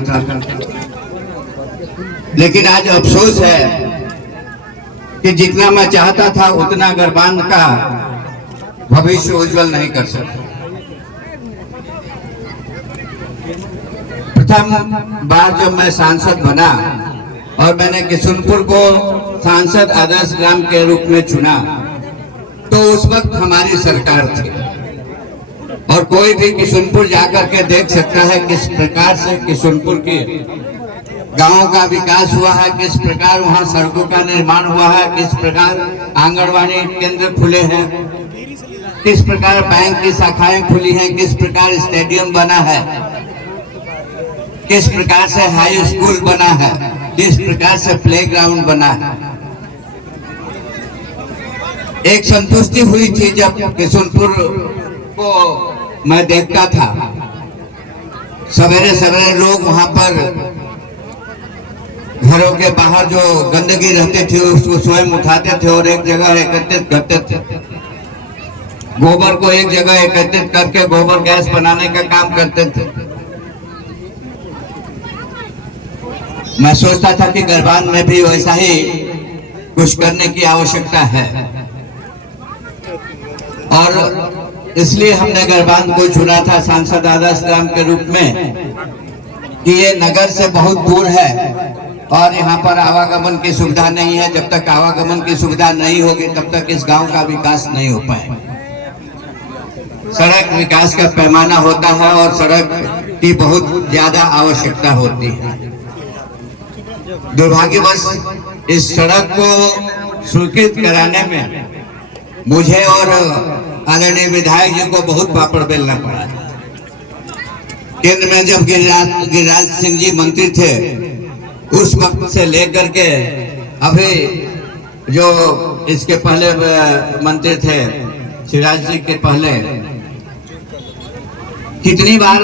था। लेकिन आज अफसोस है कि जितना मैं चाहता था उतना गरबान का भविष्य उज्जवल नहीं कर सका। प्रथम बार जब मैं सांसद बना और मैंने किशुनपुर को सांसद आदर्श ग्राम के रूप में चुना, तो उस वक्त हमारी सरकार थी और कोई भी किशुनपुर जाकर के देख सकता है किस प्रकार से किशुनपुर के गांवों का विकास हुआ है, किस प्रकार वहां सड़कों का निर्माण हुआ है, किस प्रकार आंगनबाड़ी केंद्र खुले हैं, किस प्रकार बैंक की शाखाएं खुली हैं, किस प्रकार स्टेडियम बना है, किस प्रकार से हाई स्कूल बना है, किस प्रकार से प्लेग्राउंड बना है। एक संतुष्टि हुई थी जब किशुनपुर को मैं देखता था। सवेरे सवेरे लोग वहां पर घरों के बाहर जो गंदगी रहती थी उसको स्वयं उठाते थे और एक जगह एकत्रित करते थे। गोबर को एक जगह एकत्रित करके गोबर गैस बनाने का काम करते थे। मैं सोचता था कि गरबान में भी वैसा ही कुछ करने की आवश्यकता है और इसलिए हमने गरबान को चुना था सांसद आदर्श ग्राम के रूप में कि ये नगर से बहुत दूर है और यहाँ पर आवागमन की सुविधा नहीं है। जब तक आवागमन की सुविधा नहीं होगी तब तक इस गांव का विकास नहीं हो पाएगा। सड़क विकास का पैमाना होता है और सड़क की बहुत ज्यादा आवश्यकता होती है। दुर्भाग्यवश इस सड़क को स्वीकृत कराने में मुझे और आदरणीय विधायक जी को बहुत पापड़ बेलना पड़ा। केंद्र में जब गिरिराज सिंह जी मंत्री थे उस वक्त से लेकर के अभी जो इसके पहले मंत्री थे शिवराज जी के पहले, कितनी बार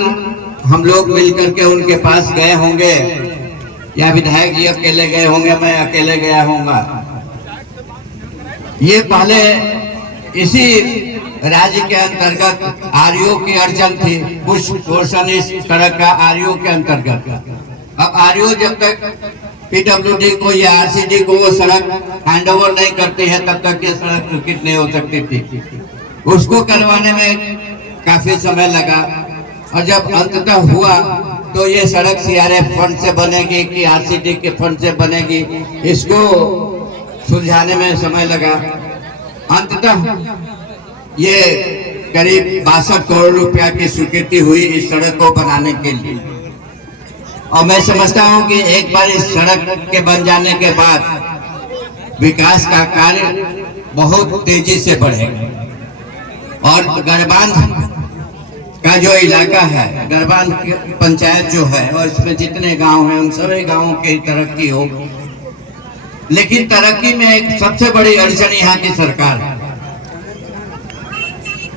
हम लोग मिलकर के उनके पास गए होंगे या विधायक जी अकेले गए होंगे, मैं अकेले गया होऊंगा। ये पहले इसी राज्य के अंतर्गत आरओ की अड़चन थी, कुछ पोर्शन इस सड़क का आरओ के अंतर्गत। अब आरओ जब तक पीडब्ल्यूडी को या आरसीडी को वो सड़क हैंडओवर नहीं करती है तब तक ये सड़क स्वीकृत नहीं हो सकती थी। उसको करवाने में काफी समय लगा और जब अंततः हुआ तो ये सड़क सीआरएफ फंड से बनेगी कि आरसीडी के फंड से बनेगी, इसको सुलझाने में समय लगा। अंततः ये करीब 62 करोड़ रुपया की स्वीकृति हुई इस सड़क को बनाने के लिए। और मैं समझता हूं कि एक बार इस सड़क के बन जाने के बाद विकास का कार्य बहुत तेजी से बढ़ेगा और गरबान का जो इलाका है, गरबान पंचायत जो है और इसमें जितने गांव हैं उन सभी गांवों की तरक्की हो। लेकिन तरक्की में एक सबसे बड़ी अड़चन यहाँ की सरकार है।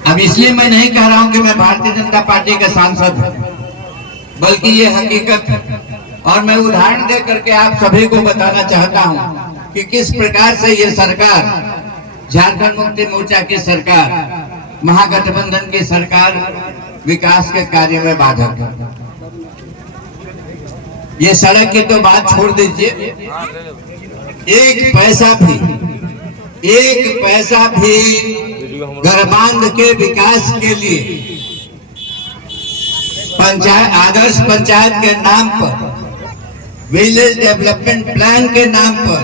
अब इसलिए मैं नहीं कह रहा हूं कि मैं भारतीय जनता पार्टी का सांसद हूं, बल्कि ये हकीकत है और मैं उदाहरण दे करके आप सभी को बताना चाहता हूं कि किस प्रकार से ये सरकार, झारखंड मुक्ति मोर्चा की सरकार, महागठबंधन की सरकार विकास के कार्य में बाधक है। ये सड़क की तो बात छोड़ दीजिए, एक पैसा भी गरबान के विकास के लिए पंचायत आदर्श पंचायत के नाम पर, विलेज डेवलपमेंट प्लान के नाम पर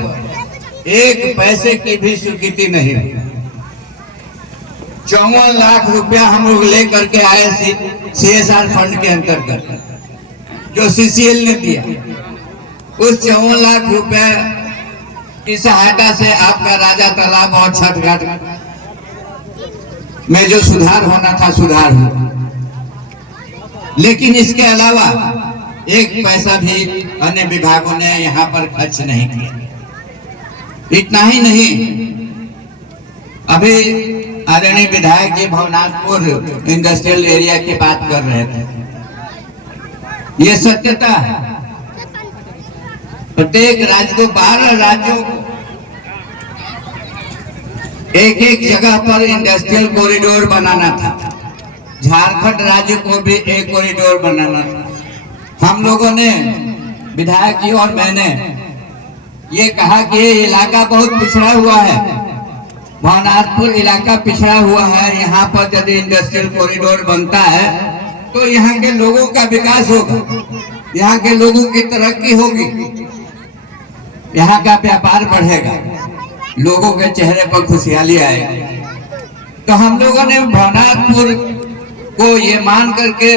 एक पैसे की भी स्वीकृति नहीं। 54 लाख रुपया हम लोग लेकर के आए CSR फंड के अंतर्गत जो CCL ने दिया। उस 54 लाख रुपया की सहायता से आपका राजा तालाब और छठ घाट में जो सुधार होना था सुधार हुआ, लेकिन इसके अलावा एक पैसा भी अन्य विभागों ने यहाँ पर खर्च नहीं किया। इतना ही नहीं, अभी आदरणीय विधायक जी भवनाथपुर इंडस्ट्रियल एरिया की बात कर रहे थे। ये सत्यता है, प्रत्येक राज्य को 12 राज्यों को एक जगह पर इंडस्ट्रियल कॉरिडोर बनाना था। झारखंड राज्य को भी एक कॉरिडोर बनाना था। हम लोगों ने, विधायक जी और मैंने ये कहा कि ये इलाका बहुत पिछड़ा हुआ है, भवनाथपुर इलाका पिछड़ा हुआ है। यहाँ पर यदि इंडस्ट्रियल कॉरिडोर बनता है तो यहाँ के लोगों का विकास होगा, यहाँ के लोगों की तरक्की होगी, यहाँ का व्यापार बढ़ेगा, लोगों के चेहरे पर खुशहाली आएगी। तो हम लोगों ने भवनाथपुर को ये मान करके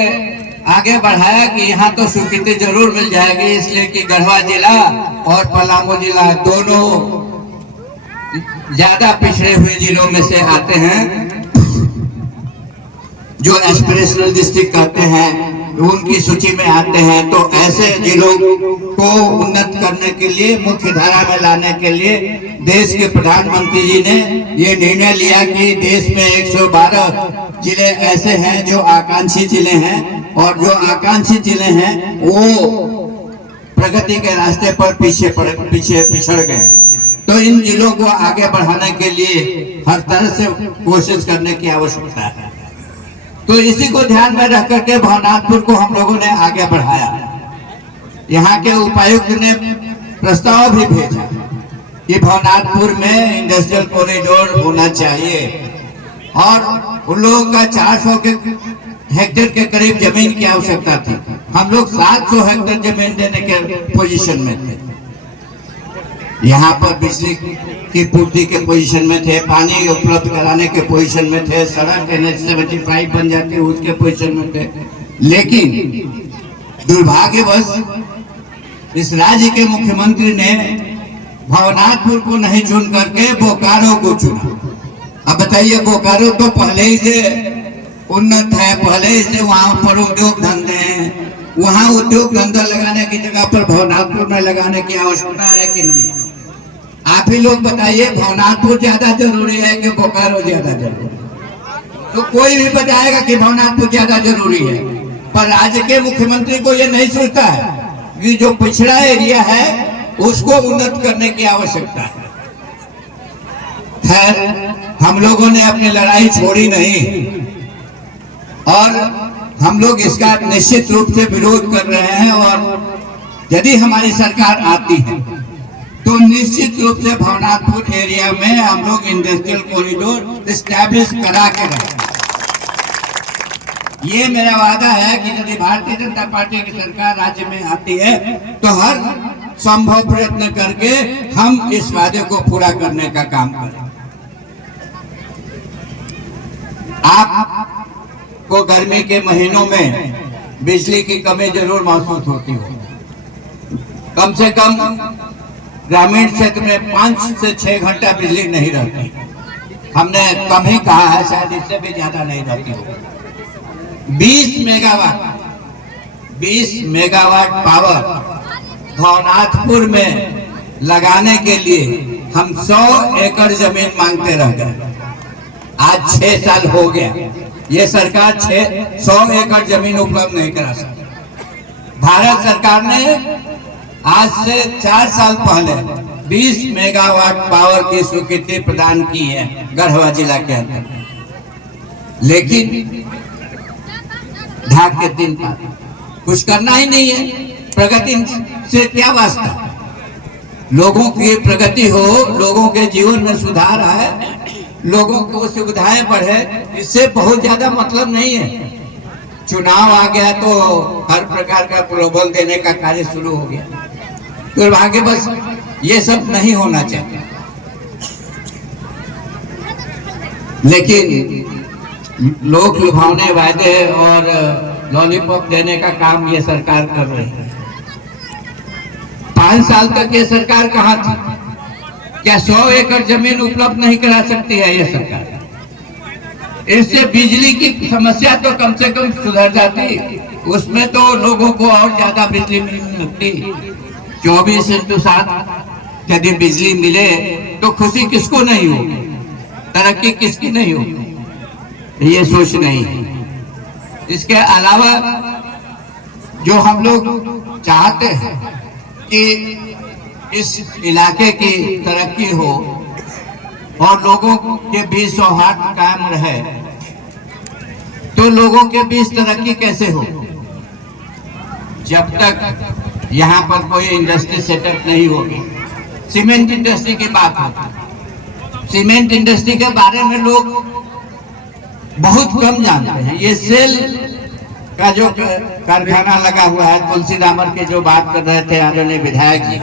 आगे बढ़ाया कि यहाँ तो स्वीकृति जरूर मिल जाएगी, इसलिए कि गढ़वा जिला और पलामू जिला दोनों ज्यादा पिछड़े हुए जिलों में से आते हैं, जो एस्पिरेशनल डिस्ट्रिक्ट कहते हैं, उनकी सूची में आते हैं। तो ऐसे जिलों को उन्नत करने के लिए, मुख्य धारा में लाने के लिए देश के प्रधानमंत्री जी ने ये निर्णय लिया कि देश में 112 जिले ऐसे हैं जो आकांक्षी जिले हैं, और जो आकांक्षी जिले हैं वो प्रगति के रास्ते पर पीछे पिछड़ गए। तो इन जिलों को आगे बढ़ाने के लिए हर तरह से कोशिश करने की आवश्यकता है। तो इसी को ध्यान में रख करके भवनाथपुर को हम लोगों ने आगे बढ़ाया। यहाँ के उपायुक्त ने प्रस्ताव भी भेजा कि भवनाथपुर में इंडस्ट्रियल कॉरिडोर होना चाहिए, और उन लोगों का 400 हेक्टेयर के करीब जमीन की आवश्यकता थी। हम लोग 700 हेक्टेयर जमीन देने के पोजीशन में थे। यहाँ पर बिजली की पूर्ति के पोजीशन में थे, पानी उपलब्ध कराने के पोजीशन में थे, सड़क NH-75 बन जाती है उसके पोजीशन में थे। लेकिन दुर्भाग्यवश इस राज्य के मुख्यमंत्री ने भवनाथपुर को नहीं चुन करके बोकारो को चुना। अब बताइए, बोकारो तो पहले ही से उन्नत है, पहले ही से वहाँ पर उद्योग धंधे हैं, वहाँ उद्योग धंधा लगाने की जगह पर भवनाथपुर में लगाने की आवश्यकता है कि नहीं? आप ही लोग बताइए, भवनाथपुर ज्यादा जरूरी है कि बोकारो ज्यादा जरूरी है? तो कोई भी बताएगा कि भवनाथपुर ज्यादा जरूरी है, पर राज्य के मुख्यमंत्री को ये नहीं सोचता है कि जो पिछड़ा एरिया है उसको उन्नत करने की आवश्यकता है। खैर, हम लोगों ने अपनी लड़ाई छोड़ी नहीं, और हम लोग इसका निश्चित रूप से विरोध कर रहे हैं। और यदि हमारी सरकार आती है तो निश्चित रूप से भवनाथपुर एरिया में हम लोग इंडस्ट्रियल कॉरिडोर एस्टैब्लिश करा के रहेंगे। ये मेरा वादा है कि यदि भारतीय जनता पार्टी की सरकार राज्य में आती है तो हर संभव प्रयत्न करके हम इस वादे को पूरा करने का काम करें। आपको गर्मी के महीनों में बिजली की कमी जरूर महसूस होती हो। कम से कम ग्रामीण क्षेत्र में 5 से 6 घंटा बिजली नहीं रहती। हमने कम ही कहा है, शायद इससे भी ज्यादा नहीं रहती हो। 20 मेगावाट पावर भवनाथपुर में लगाने के लिए हम 100 एकड़ जमीन मांगते रह गए। आज 6 साल हो गया, ये सरकार 100 एकड़ जमीन उपलब्ध नहीं करा सकती। भारत सरकार ने आज से 4 साल पहले 20 मेगावाट पावर की स्वीकृति प्रदान की है गढ़वा जिला के अंदर, लेकिन ढाक के दिन पर कुछ करना ही नहीं है। प्रगति से क्या वास्ता? लोगों की प्रगति हो, लोगों के जीवन में सुधार आए, लोगों को सुविधाएं बढ़े, इससे बहुत ज्यादा मतलब नहीं है। चुनाव आ गया तो हर प्रकार का प्रलोभन देने का कार्य शुरू हो गया। दुर्भाग्यवश ये सब नहीं होना चाहिए। लेकिन लोक लुभावने वादे और लॉलीपॉप देने का काम ये सरकार कर रही है। 5 साल तक ये सरकार कहाँ थी? क्या 100 एकड़ जमीन उपलब्ध नहीं करा सकती है ये सरकार? इससे बिजली की समस्या तो कम से कम सुधर जाती, उसमें तो लोगों को और ज्यादा बिजली मिलने लगती। 24/7 यदि बिजली मिले तो खुशी किसको नहीं होगी, तरक्की किसकी नहीं होगी, ये सोच नहीं है। इसके अलावा जो हम लोग चाहते हैं कि इस इलाके की तरक्की हो और लोगों के बीच सौहार्द कायम रहे, तो लोगों के बीच तरक्की कैसे हो? जब तक यहाँ पर कोई इंडस्ट्री सेटअप नहीं होगी। सीमेंट इंडस्ट्री की बात होती, सीमेंट इंडस्ट्री के बारे में लोग बहुत कम जानते हैं। ये सेल का जो कारखाना लगा हुआ है, तुलसी रामर की जो बात कर रहे थे आदरणीय विधायक जी,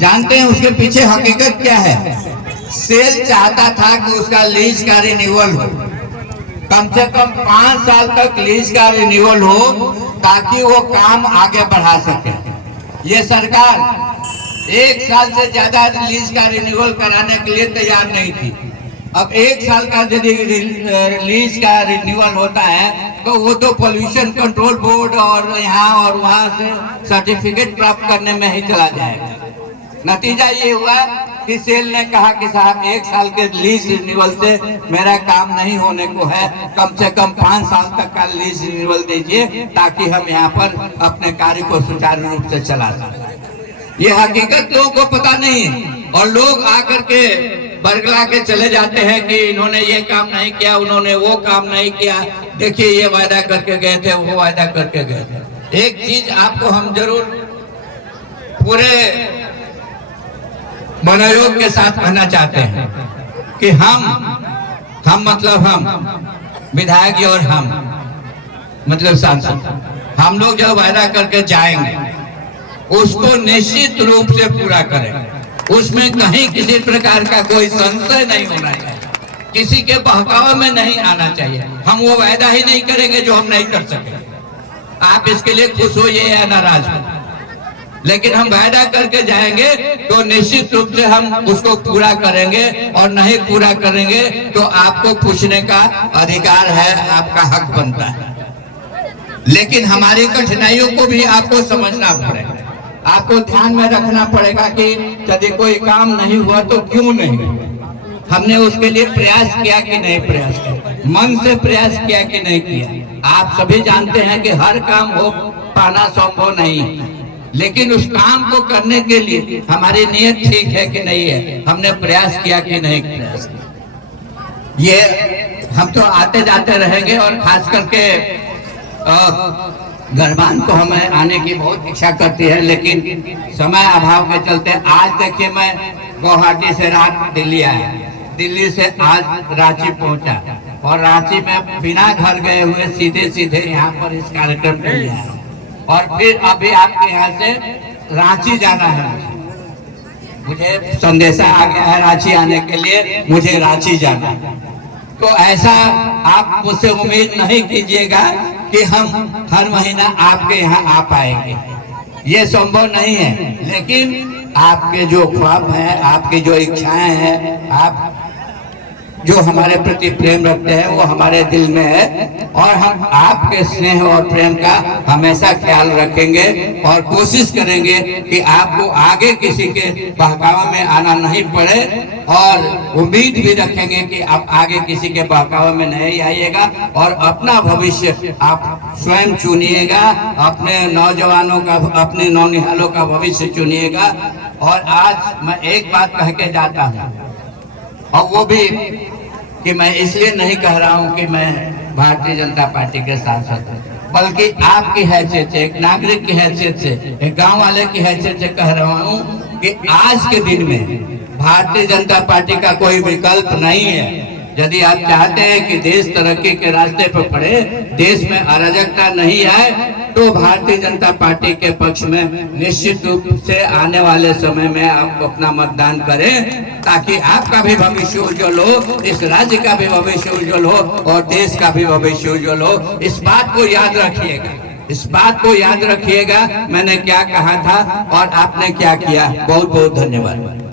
जानते हैं उसके पीछे हकीकत क्या है? सेल चाहता था कि उसका लीज का रिन्यूअल हो, कम से कम 5 साल तक लीज का रिन्यूअल हो, ताकि वो काम आगे बढ़ा सके। ये सरकार 1 साल से ज्यादा लीज का रिन्यूअल कराने के लिए तैयार नहीं थी। अब 1 साल का यदि लीज का रिन्यूअल होता है तो वो तो पोल्यूशन कंट्रोल बोर्ड और यहाँ और वहाँ से सर्टिफिकेट प्राप्त करने में ही चला जाएगा। नतीजा ये हुआ कि सेल ने कहा कि साहब 1 साल के लीज रिन्यूअल से मेरा काम नहीं होने को है, कम से कम 5 साल तक का लीज रिन्यूअल दीजिए, ताकि हम यहाँ पर अपने कार्य को सुचारू रूप से चला सकें। ये हकीकत लोगों को पता नहीं है और लोग आकर के बरगला के चले जाते हैं कि इन्होंने ये काम नहीं किया, उन्होंने वो काम नहीं किया, देखिए ये वायदा करके गए थे, वो वायदा करके गए थे। एक चीज आपको हम जरूर पूरे मनोयोग के साथ कहना चाहते हैं कि हम मतलब हम विधायक जी और हम मतलब सांसद, हम लोग जो वायदा करके जाएंगे उसको निश्चित रूप से पूरा करेंगे। उसमें कहीं किसी प्रकार का कोई संशय नहीं होना चाहिए, किसी के बहकावे में नहीं आना चाहिए। हम वो वायदा ही नहीं करेंगे जो हम नहीं कर सके। आप इसके लिए खुश होइए या नाराज हो, लेकिन हम वायदा करके जाएंगे तो निश्चित रूप से हम उसको पूरा करेंगे, और नहीं पूरा करेंगे तो आपको पूछने का अधिकार है, आपका हक बनता है। लेकिन हमारी कठिनाइयों को भी आपको समझना पड़ेगा, आपको ध्यान में रखना पड़ेगा कि यदि कोई काम नहीं हुआ तो क्यों नहीं, हमने उसके लिए प्रयास किया कि नहीं प्रयास किया, मन से प्रयास किया कि नहीं किया। आप सभी जानते हैं कि हर काम हो पाना संभव नहीं है, लेकिन उस काम को करने के लिए हमारी नीयत ठीक है कि नहीं है, हमने प्रयास किया कि नहीं प्रयास किया। ये हम तो आते जाते रहेंगे, और खास करके गरबान को हमें आने की बहुत इच्छा करती है, लेकिन समय अभाव के चलते आज देखिए मैं गुवाहाटी से रात दिल्ली आया, दिल्ली से आज रांची पहुंचा, और रांची में बिना घर गए हुए सीधे सीधे यहाँ पर इस कार्यक्रम के लिए आया, और फिर अभी आपके यहाँ से रांची जाना है। मुझे संदेशा आ गया है रांची आने के लिए, मुझे रांची जाना है। तो ऐसा आप मुझसे उम्मीद नहीं कीजिएगा कि हम हर महीना आपके यहाँ आ पाएंगे, ये संभव नहीं है। लेकिन आपके जो ख्वाब हैं, आपकी जो इच्छाएं हैं, आप जो हमारे प्रति प्रेम रखते हैं वो हमारे दिल में है, और हम आपके स्नेह और प्रेम का हमेशा ख्याल रखेंगे और कोशिश करेंगे कि आपको आगे किसी के बहकावे में आना नहीं पड़े, और उम्मीद भी रखेंगे कि आप आगे किसी के बहकावे में नहीं आइएगा, और अपना भविष्य आप स्वयं चुनिएगा, अपने नौजवानों का, अपने नौनिहालों का भविष्य चुनिएगा। और आज मैं एक बात कह के जाता हूँ, और वो भी कि मैं इसलिए नहीं कह रहा हूं कि मैं भारतीय जनता पार्टी के सांसद हूं, बल्कि आपकी हैसियत से, एक नागरिक की हैसियत से, एक गांव वाले की हैसियत से कह रहा हूं कि आज के दिन में भारतीय जनता पार्टी का कोई विकल्प नहीं है। यदि आप चाहते हैं कि देश तरक्की के रास्ते पर बढ़े, देश में अराजकता नहीं आए, तो भारतीय जनता पार्टी के पक्ष में निश्चित रूप से आने वाले समय में आप अपना मतदान करें, ताकि आपका भी भविष्य उज्जवल हो, इस राज्य का भी भविष्य उज्जवल हो, और देश का भी भविष्य उज्जवल हो। इस बात को याद रखिएगा, इस बात को याद रखिएगा, मैंने क्या कहा था और आपने क्या किया। बहुत बहुत धन्यवाद।